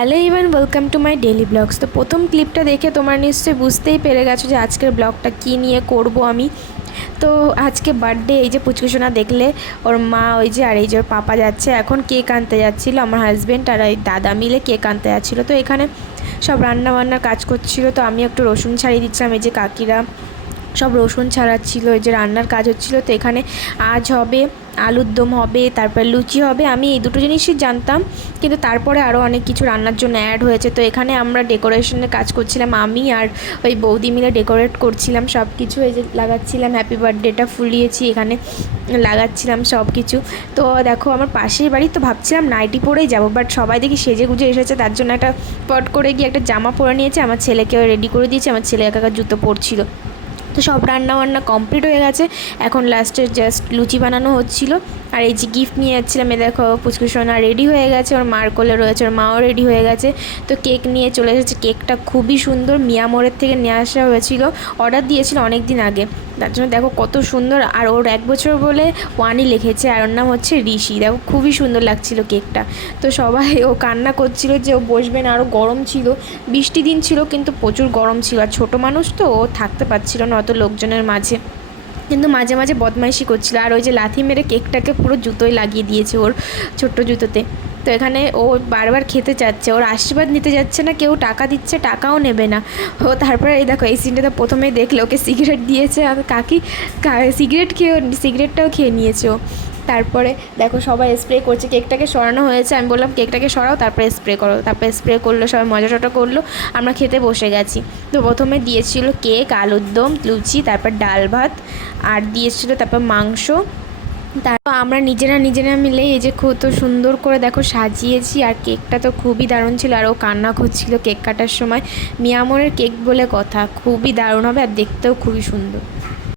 Hello Evan, welcome to my daily blogs. তো প্রথম ক্লিপটা দেখে তোমরা নিশ্চয়ই বুঝতেই পেরে গেছো যে আজকের ব্লগটা কী নিয়ে করব আমি। তো আজকে বার্থডে, এই যে পুচকুসোনা দেখলে, ওর মা ওই যে, আর এই যে ওর পাপা যাচ্ছে এখন কেক আনতে যাচ্ছিলো, আমার হাজব্যান্ড আর এই দাদা মিলে কেক আনতে যাচ্ছিলো। তো এখানে সব রান্না বান্নার কাজ করছিলো, তো আমি একটু রসুন ছাড়িয়ে দিচ্ছিলাম। এই যে কাকিরা সব রসুন ছাড়াচ্ছিল, এই যে রান্নার কাজ হচ্ছিলো। তো এখানে আজ হবে আলুর দম হবে, তারপর লুচি হবে। আমি এই দুটো জিনিসই জানতাম, কিন্তু তারপরে আরও অনেক কিছু রান্নার জন্য অ্যাড হয়েছে। তো এখানে আমরা ডেকোরেশনের কাজ করছিলাম, আমি আর ওই বৌদি মিলে ডেকোরেট করছিলাম সব কিছু। এই যে লাগাচ্ছিলাম হ্যাপি বার্থডেটা, ফুলিয়েছি এখানে, লাগাচ্ছিলাম সব কিছু। তো দেখো আমার পাশের বাড়ি, তো ভাবছিলাম নাইটি পরেই যাবো, বাট সবাই দেখি সেজে গুজে এসেছে, তার জন্য একটা পট করে গিয়ে একটা জামা পরে নিয়েছে। আমার ছেলেকেও রেডি করে দিয়েছে, আমার ছেলে একা জুতো পরছিল। তো সব রান্না বান্না কমপ্লিট হয়ে গেছে, এখন লাস্টে জাস্ট লুচি বানানো হচ্ছিলো। আর এই যে গিফট নিয়ে যাচ্ছিলাম, দেখো পুচকুসোনা রেডি হয়ে গেছে, ওর মার কোলে রয়েছে, ওর মাও রেডি হয়ে গেছে। তো কেক নিয়ে চলে এসেছে, কেকটা খুবই সুন্দর, মিয়ামোড়ের থেকে নিয়ে আসা হয়েছিল, অর্ডার দিয়েছিল অনেক দিন আগে, তার জন্য দেখো কত সুন্দর। আর ওর 1 বছর বলে ওয়ানই লিখেছে, আর ওর নাম হচ্ছে ঋষি। দেখো খুবই সুন্দর লাগছিল কেকটা। তো সবাই, ও কান্না করছিল যে ও বসবে না, আরও গরম ছিল, বৃষ্টি দিন ছিল কিন্তু প্রচুর গরম ছিল, আর ছোটো মানুষ তো ও থাকতে পারছিল না অত লোকজনের মাঝে, কিন্তু মাঝে মাঝে বদমাইশি করছিল। আর ওই যে লাথি মেরে কেকটাকে পুরো জুতোয় লাগিয়ে দিয়েছে, ওর ছোট্ট জুতোতে। তো এখানে ও বারবার খেতে চাচ্ছে, ওর আশীর্বাদ নিতে যাচ্ছে না, কেউ টাকা দিচ্ছে টাকাও নেবে না ও। তারপরে এই দেখো এই সিনটাতে প্রথমেই দেখলে ওকে সিগারেট দিয়েছে, আর কাকি সিগারেটটাও খেয়ে নিয়েছে ও। তারপরে দেখো সবাই স্প্রে করছে, কেকটাকে সরানো হয়েছে, আমি বললাম কেকটাকে সরাও তারপরে স্প্রে করো, তারপরে স্প্রে করলো, সবাই মজা টজা করলো, আমরা খেতে বসে গেছি। তো প্রথমে দিয়েছিল কেক, আলুর দম, লুচি, তারপর ডাল ভাত, আর দিয়েছিল তারপর মাংস। তারপর আমরা নিজেরা নিজেরা মিলে এই যে কত সুন্দর করে দেখো সাজিয়েছি, আর কেকটা তো খুবই দারুণ ছিল। আর ও কান্না করছিল কেক কাটার সময়, মিয়ামোরের কেক বলে কথা, খুবই দারুণ হবে আর দেখতেও খুবই সুন্দর।